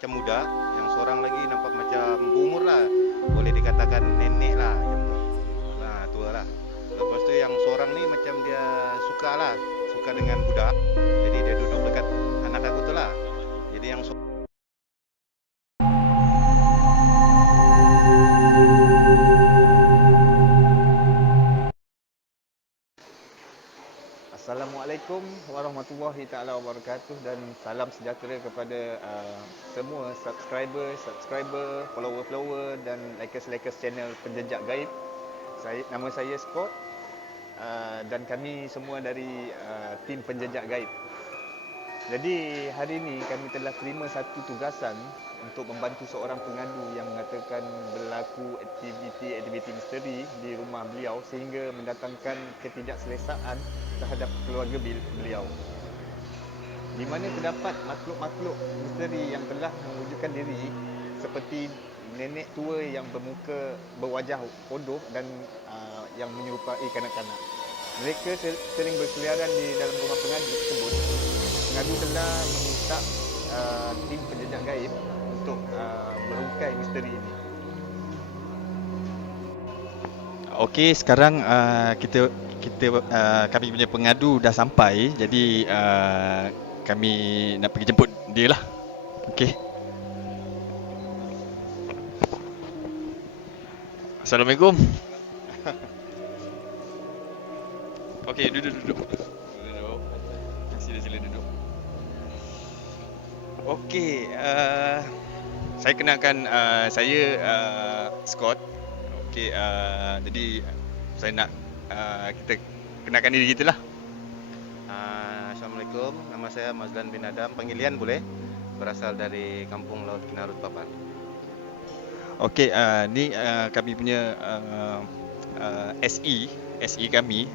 macam muda, yang seorang lagi nampak macam berumur lah, boleh dikatakan nenek lah macam tu. Nah, tua lah. Lepas tu yang seorang ni macam dia suka lah, suka dengan budak. Jadi dia duduk dekat anak aku tu lah. Jadi yang Assalamualaikum warahmatullahi taala wabarakatuh dan salam sejahtera kepada semua subscriber, follower dan likers channel Penjejak Gaib. Nama saya Scott, dan kami semua dari tim Penjejak Gaib. Jadi hari ini kami telah terima satu tugasan untuk membantu seorang pengadu yang mengatakan berlaku aktiviti misteri di rumah beliau sehingga mendatangkan ketidakselesaan terhadap keluarga beliau, di mana terdapat makhluk-makhluk misteri yang telah mewujudkan diri seperti nenek tua yang berwajah bodoh dan yang menyerupai kanak-kanak. Mereka sering berkeliaran di dalam rumah pengadu tersebut. Pengadu telah meminta tim Penjejak Gaib untuk merungkai misteri ini. Okey, sekarang kami punya pengadu dah sampai. Jadi kami nak pergi jemput dia lah. Okey. Assalamualaikum. Okey, duduk. Sila duduk. Okey, saya kenalkan, saya Scott. Okey, jadi saya nak kita kenalkan diri kita lah. Assalamualaikum, nama saya Mazlan bin Adam, panggilan boleh, berasal dari Kampung Laut Kinarut Papan. Okey, ni kami punya SE kami,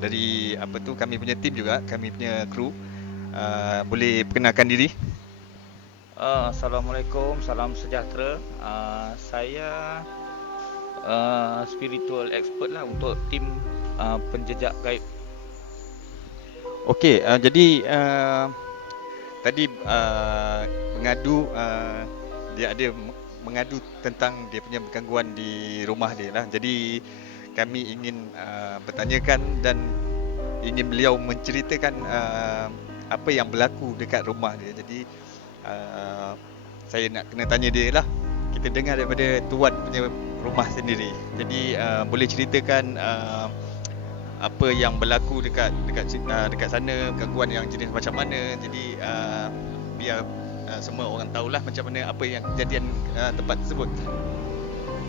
dari kami punya tim juga, kami punya kru. Boleh perkenalkan diri? Assalamualaikum, salam sejahtera. Saya spiritual expert lah untuk tim Penjejak Gaib. Okey, jadi tadi pengadu, dia ada mengadu tentang dia punya gangguan di rumah dia lah. Jadi kami ingin bertanyakan dan ingin beliau menceritakan apa yang berlaku dekat rumah dia. Jadi saya nak kena tanya dia lah. Kita dengar daripada tuan punya rumah sendiri. Jadi boleh ceritakan apa yang berlaku dekat sana, gangguan yang jenis macam mana. Jadi biar semua orang tahulah macam mana apa yang kejadian tempat tersebut.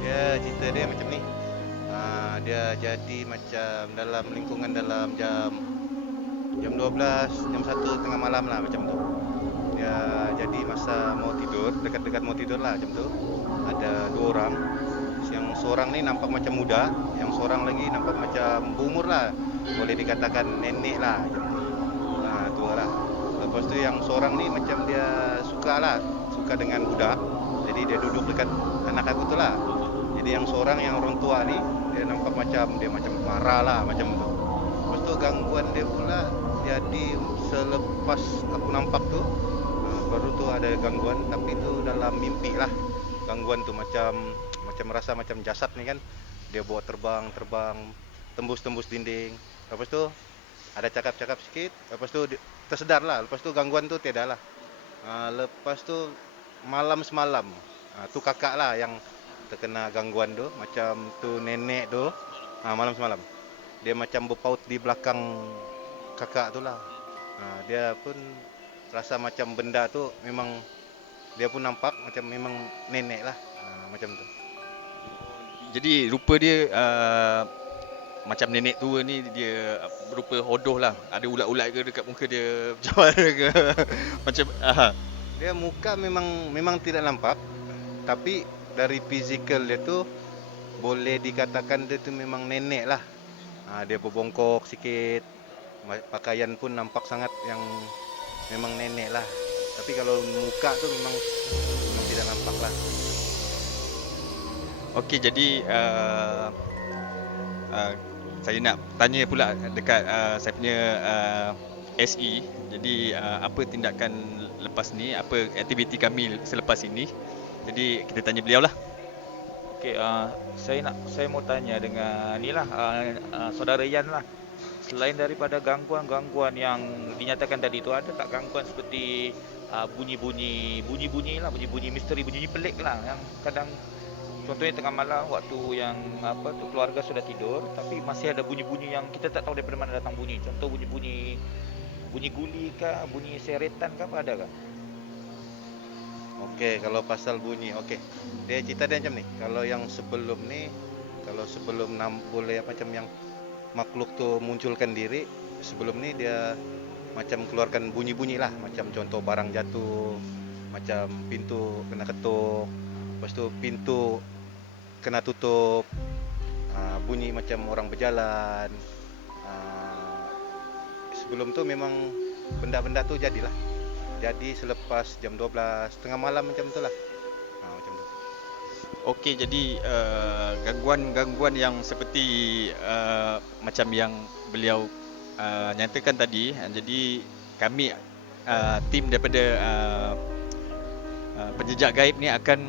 Dia cerita dia macam ni. Dia jadi macam dalam lingkungan dalam jam 12, jam 1 tengah malam lah macam tu. Dia jadi masa mau tidur, dekat-dekat mau tidur lah macam tu. Ada dua orang. Yang seorang ni nampak macam muda, yang seorang lagi nampak macam berumur lah, boleh dikatakan nenek lah macam tu. Nah, tua lah. Lepas tu yang seorang ni macam dia suka dengan budak. Jadi dia duduk dekat anak aku tu lah. Jadi yang seorang yang orang tua ni, dia nampak macam marah lah macam tu. Lepas tu gangguan dia pula jadi selepas aku nampak tu, baru tu ada gangguan, tapi tu dalam mimpi lah. Gangguan tu macam rasa macam jasad ni kan, dia bawa terbang, tembus dinding. Lepas tu ada cakap-cakap sikit, lepas tu tersedar lah. Lepas tu gangguan tu tiada lah. Lepas tu malam semalam, tu kakak lah yang terkena gangguan tu, macam tu nenek tu. Malam semalam dia macam berpaut di belakang kakak tu lah. Dia pun rasa macam benda tu memang, dia pun nampak macam memang nenek lah, macam tu. Jadi rupa dia macam nenek tua ni, dia berupa hodoh lah. Ada ulat-ulat ke dekat muka dia macam mana ke? Macam Dia muka memang tidak nampak, tapi dari fizikal dia tu boleh dikatakan dia tu memang nenek lah. Dia berbongkok sikit, pakaian pun nampak sangat yang memang nenek lah. Tapi kalau muka tu memang tidak nampak lah. Okey, jadi saya nak tanya pula dekat saya punya SE. Jadi apa tindakan lepas ni, apa aktiviti kami selepas ini. Jadi kita tanya beliau lah. Okey, saya mau tanya dengan inilah saudara Yan lah. Selain daripada gangguan-gangguan yang dinyatakan tadi tu, ada tak gangguan seperti bunyi-bunyi lah, bunyi-bunyi misteri, bunyi pelik lah yang kadang contohnya tengah malam waktu yang keluarga sudah tidur tapi masih ada bunyi-bunyi yang kita tak tahu daripada mana datang bunyi. Contoh bunyi guli kah, bunyi seretan kah, apa ada kah? Okey, kalau pasal bunyi, okey. Dia cerita dia macam ni. Kalau yang sebelum ni, kalau sebelum boleh macam yang makhluk tu munculkan diri, sebelum ni dia macam keluarkan bunyi-bunyi lah, macam contoh barang jatuh, macam pintu kena ketuk, lepas tu pintu kena tutup, bunyi macam orang berjalan. Sebelum tu memang benda-benda tu jadilah. Jadi selepas jam 12 tengah malam macam tu lah. Macam tu. Okey, jadi gangguan-gangguan yang seperti macam yang beliau nyatakan tadi, jadi kami tim daripada penjejak gaib ni akan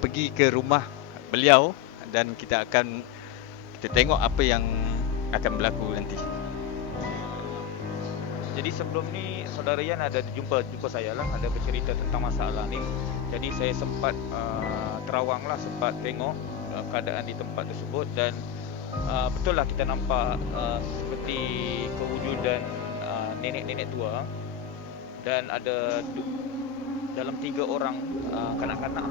pergi ke rumah beliau dan kita tengok apa yang akan berlaku nanti. Jadi sebelum ni saudara Yan ada jumpa saya lah, ada bercerita tentang masalah ni. Jadi saya sempat terawang lah, sempat tengok keadaan di tempat tersebut dan betul lah kita nampak seperti kewujudan nenek-nenek tua dan ada dalam 3 orang kanak-kanak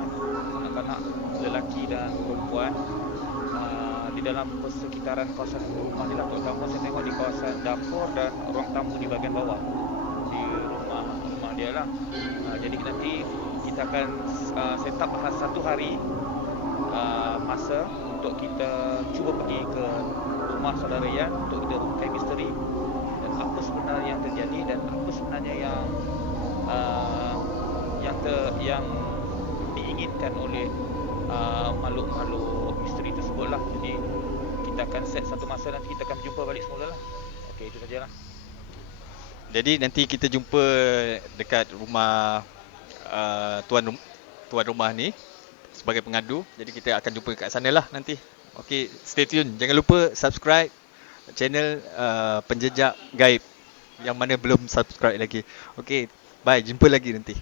lelaki dan perempuan di dalam persekitaran kawasan rumah ni lah, terutama saya tengok di kawasan dapur dan ruang tamu di bahagian bawah di rumah dia lah. Jadi nanti kita akan set up satu hari masa untuk kita cuba pergi ke rumah saudara Yan untuk kita rungkai misteri dan apa sebenarnya yang terjadi dan apa sebenarnya yang diinginkan oleh makhluk-makhluk misteri tersebut lah. Jadi kita akan set satu masa nanti kita akan jumpa balik semula lah. Okey, itu sajalah. Jadi nanti kita jumpa dekat rumah tuan rumah ni sebagai pengadu. Jadi kita akan jumpa kat sana lah nanti. Okey, stay tune. Jangan lupa subscribe channel Penjejak Gaib yang mana belum subscribe lagi. Okey, bye. Jumpa lagi nanti.